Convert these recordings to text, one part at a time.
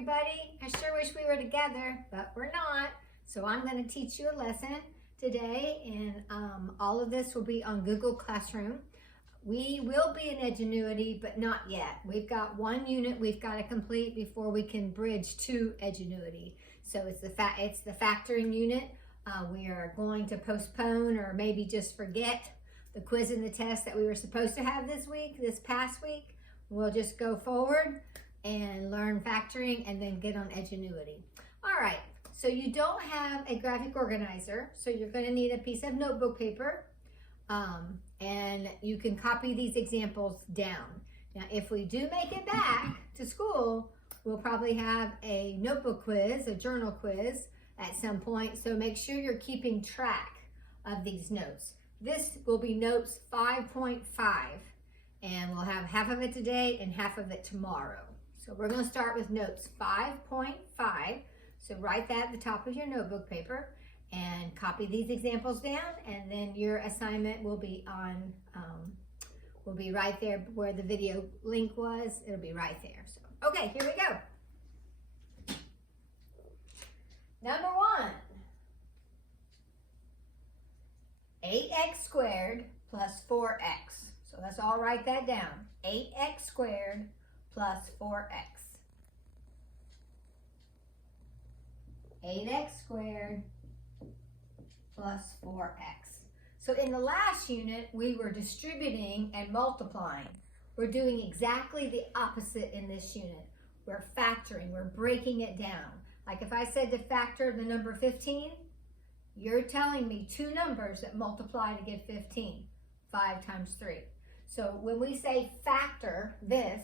everybody. I sure wish we were together, but we're not. So I'm going to teach you a lesson today, and all of this will be on Google Classroom. We will be in Edgenuity, but not yet. We've got one unit we've got to complete before we can bridge to Edgenuity. So it's the factoring unit. We are going to postpone or maybe just forget the quiz and the test that we were supposed to have this past week. We'll just go forward and learn factoring and then get on Edgenuity. All right, so you don't have a graphic organizer, so you're going to need a piece of notebook paper, and you can copy these examples down. Now, if we do make it back to school, we'll probably have a notebook quiz, a journal quiz at some point, so make sure you're keeping track of these notes. This will be notes 5.5, and we'll have half of it today and half of it tomorrow. So we're going to start with notes 5.5. So write that at the top of your notebook paper and copy these examples down, and then your assignment will be on, will be right there where the video link was. It'll be right there. So, okay, here we go. Number 1. 8x squared plus 4x. So let's all write that down. 8x squared plus 4x. 8x squared plus 4x. So in the last unit, we were distributing and multiplying. We're doing exactly the opposite in this unit. We're factoring, we're breaking it down. Like if I said to factor the number 15, you're telling me two numbers that multiply to give 15, 5 times 3. So when we say factor this,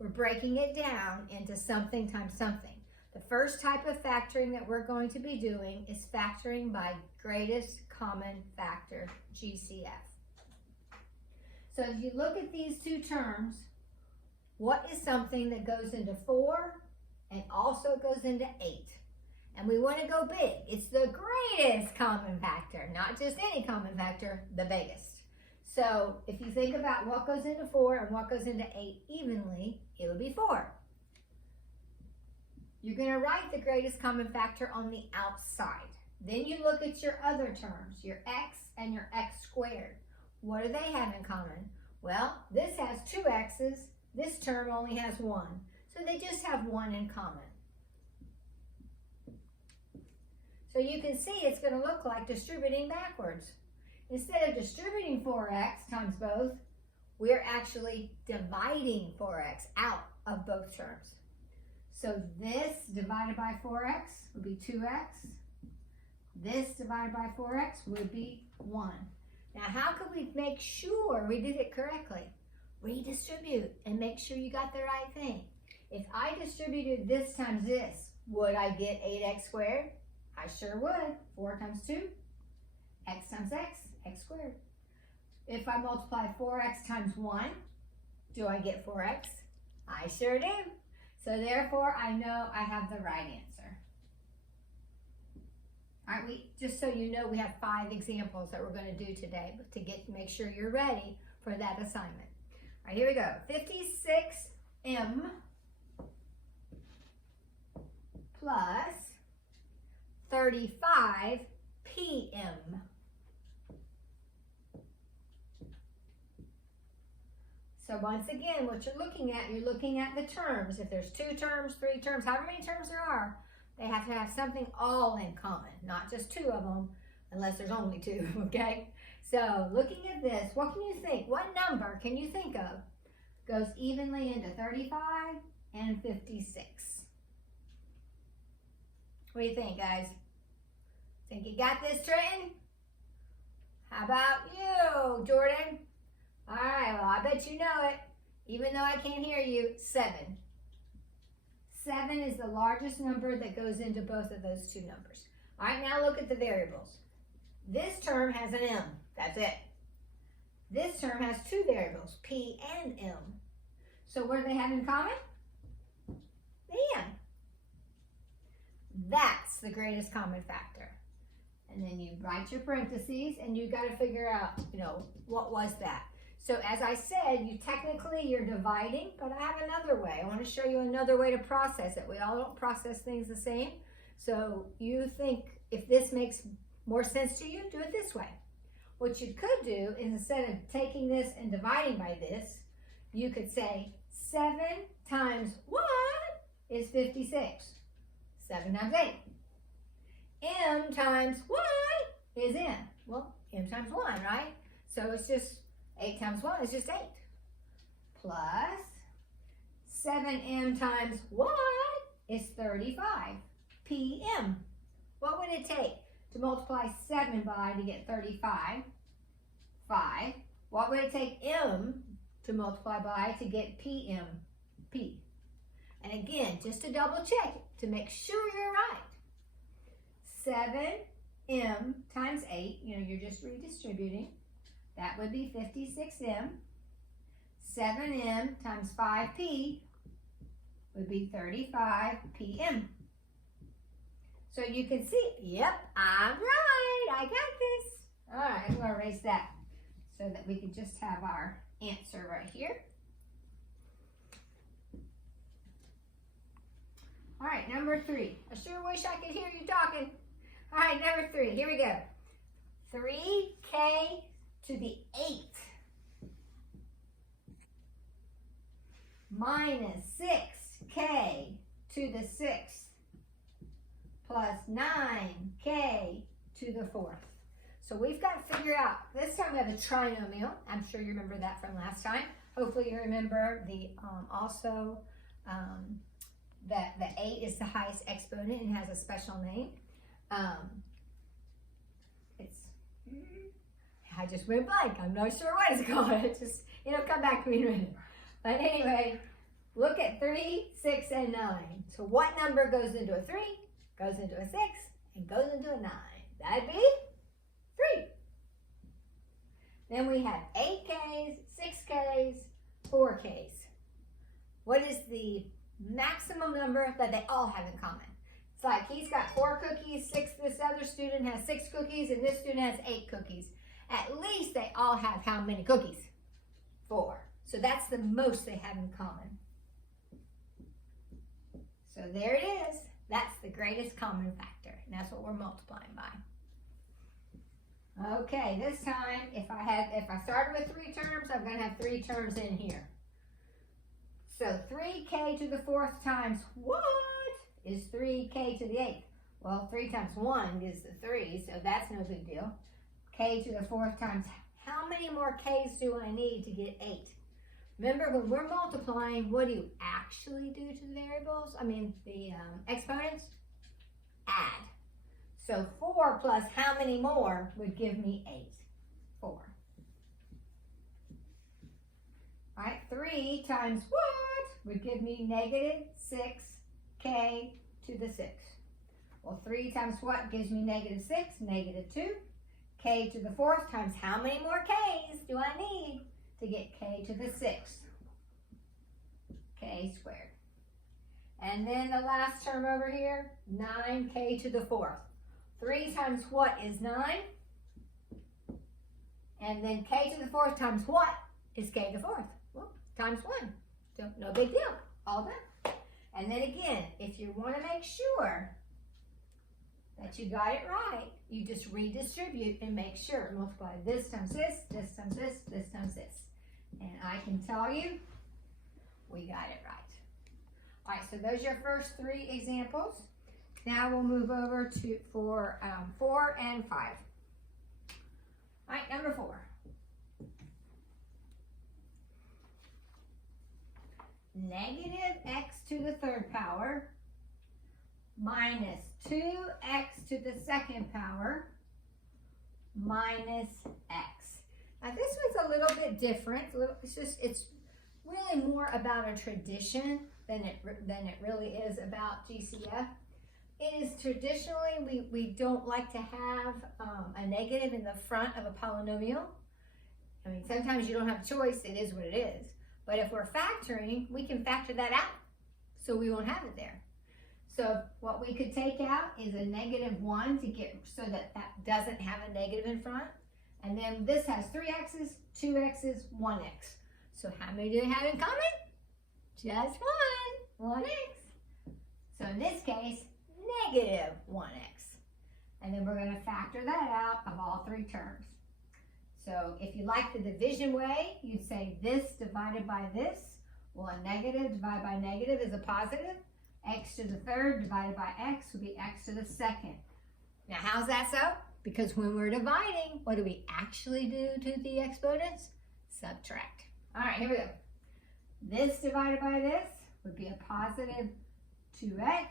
we're breaking it down into something times something. The first type of factoring that we're going to be doing is factoring by greatest common factor, GCF. So if you look at these two terms, what is something that goes into 4 and also goes into 8? And we want to go big. It's the greatest common factor, not just any common factor, the biggest. So if you think about what goes into 4 and what goes into 8 evenly, it would be 4. You're going to write the greatest common factor on the outside. Then you look at your other terms, your x and your x squared. What do they have in common? Well, this has 2 x's. This term only has 1. So they just have 1 in common. So you can see it's going to look like distributing backwards. Instead of distributing 4x times both, we're actually dividing 4x out of both terms. So this divided by 4x would be 2x. This divided by 4x would be 1. Now how could we make sure we did it correctly? Redistribute and make sure you got the right thing. If I distributed this times this, would I get 8x squared? I sure would. 4 times 2, x times x, x squared. If I multiply 4x times 1, do I get 4x? I sure do. So therefore, I know I have the right answer. All right, just so you know, we have 5 examples that we're going to do today to make sure you're ready for that assignment. All right, here we go. 56m plus 35 p.m. So once again, what you're looking at the terms. If there's 2 terms, 3 terms, however many terms there are, they have to have something all in common, not just 2 of them, unless there's only 2, okay? So looking at this, what can you think? What number can you think of goes evenly into 35 and 56? What do you think, guys? Think you got this, Trenton? How about you, Jordan? All right, well, I bet you know it. Even though I can't hear you, 7. 7 is the largest number that goes into both of those 2 numbers. All right, now look at the variables. This term has an m. That's it. This term has 2 variables, p and m. So what do they have in common? The m. That's the greatest common factor. And then you write your parentheses, and you got to figure out, what was that? So as I said, you're dividing, but I have another way. I want to show you another way to process it. We all don't process things the same. So you think if this makes more sense to you, do it this way. What you could do is instead of taking this and dividing by this, you could say 7 times 1 is 56. 7 times 8. M times y is n. Well, m times 1, right? So it's just 8 times 1 is just 8. Plus 7m times y is 35. pm. What would it take to multiply 7 by to get 35? 5. What would it take m to multiply by to get pm? P. And again, just to double check, to make sure you're right. 7m times 8, you're just redistributing. That would be 56m. 7m times 5p would be 35pm. So you can see, yep, I'm right. I got this. All right, I'm going to erase that so that we can just have our answer right here. All right, number 3. I sure wish I could hear you talking. All right, number 3. Here we go. 3k to the 8th minus 6k to the 6th plus 9k to the 4th. So we've got to figure out, this time we have a trinomial. I'm sure you remember that from last time. Hopefully you remember the that the 8 is the highest exponent and has a special name. I just went blank. I'm not sure what it's called. It just, it'll come back to me in a minute. But anyway, look at 3, 6, and 9. So what number goes into a 3, goes into a 6, and goes into a 9? That'd be 3. Then we have 8Ks, 6Ks, 4Ks. What is the maximum number that they all have in common? It's like he's got 4 cookies, this other student has 6 cookies, and this student has 8 cookies. At least they all have how many cookies? 4. So that's the most they have in common. So there it is. That's the greatest common factor. And that's what we're multiplying by. Okay, this time, if I started with 3 terms, I'm going to have 3 terms in here. So 3k to the 4th times what is 3k to the 8th? Well, 3 times 1 gives the 3, so that's no big deal. K to the 4th times, how many more k's do I need to get 8? Remember, when we're multiplying, what do you actually do to the variables? The exponents? Add. So 4 plus how many more would give me 8? 4. All right, 3 times what would give me negative 6k to the 6th? Well, 3 times what gives me negative 6? Negative 2. K to the 4th times how many more k's do I need to get k to the 6th? K squared. And then the last term over here, 9k to the 4th. 3 times what is 9? And then k to the 4th times what is k to the 4th? Well, times 1. So no big deal. All done. And then again, if you want to make sure that you got it right, you just redistribute and make sure. Multiply this times this, this times this, this times this. And I can tell you, we got it right. All right, so those are your first 3 examples. Now we'll move over to for 4 and 5. All right, number 4. Negative x to the 3rd power minus 2x to the 2nd power minus x. Now this one's a little bit different. It's really more about a tradition than it really is about GCF. It is traditionally, we don't like to have a negative in the front of a polynomial. Sometimes you don't have a choice, it is what it is. But if we're factoring, we can factor that out, so we won't have it there. So what we could take out is a negative 1 to get so that doesn't have a negative in front. And then this has 3 x's, 2 x's, 1 x. So how many do they have in common? Just 1 x. So in this case, negative 1x. And then we're going to factor that out of all 3 terms. So if you like the division way, you'd say this divided by this. Well, a negative divided by negative is a positive. X to the third divided by x would be x to the second. Now, how's that so? Because when we're dividing, what do we actually do to the exponents? Subtract. All right, here we go. This divided by this would be a positive 2x.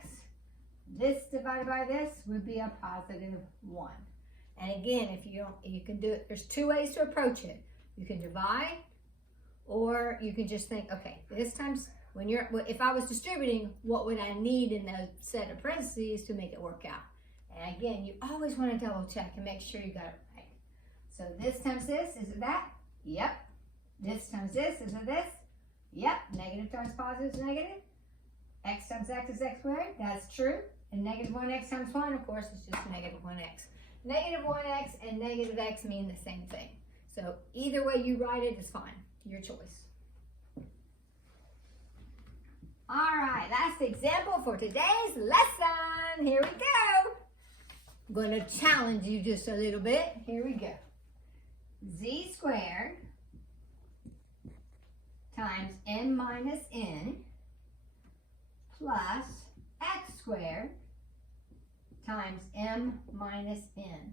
This divided by this would be a positive 1. And again, if you don't, you can do it. There's 2 ways to approach it. You can divide, or you can just think, okay, this times when you're, if I was distributing, what would I need in a set of parentheses to make it work out? And again, you always want to double check and make sure you got it right. So this times this, is it that? Yep. This times this, is it this? Yep. Negative times positive is negative. X times x is x squared. That's true. And negative 1x times 1, of course, is just negative 1x. Negative 1x and negative x mean the same thing. So either way you write it is fine. Your choice. All right, that's the example for today's lesson. Here we go. I'm going to challenge you just a little bit. Here we go. Z squared times n minus n plus x squared times m minus n.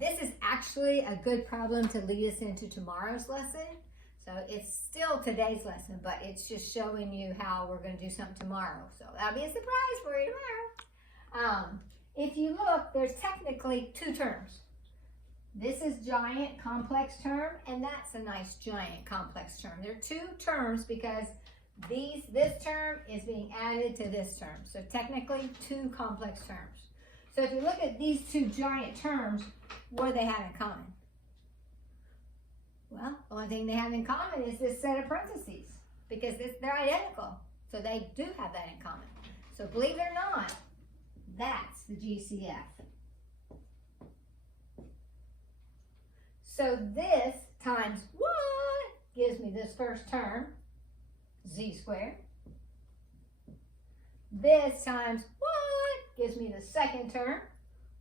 This is actually a good problem to lead us into tomorrow's lesson. So it's still today's lesson, but it's just showing you how we're going to do something tomorrow. So that'll be a surprise for you tomorrow. If you look, there's technically 2 terms. This is giant complex term, and that's a nice giant complex term. There are 2 terms because this term is being added to this term. So technically 2 complex terms. So if you look at these 2 giant terms, what do they have in common? Well, the only thing they have in common is this set of parentheses because they're identical. So they do have that in common. So believe it or not, that's the GCF. So this times what gives me this first term, z squared. This times what gives me the second term.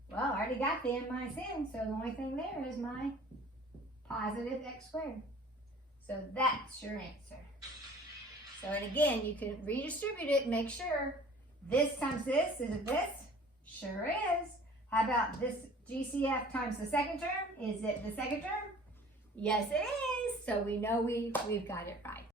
Well, I already got the n minus n, so the only thing there is my positive x squared. So that's your answer. So, and again, you can redistribute it and make sure this times this, is it this? Sure is. How about this GCF times the second term? Is it the second term? Yes, it is. So we know we've got it right.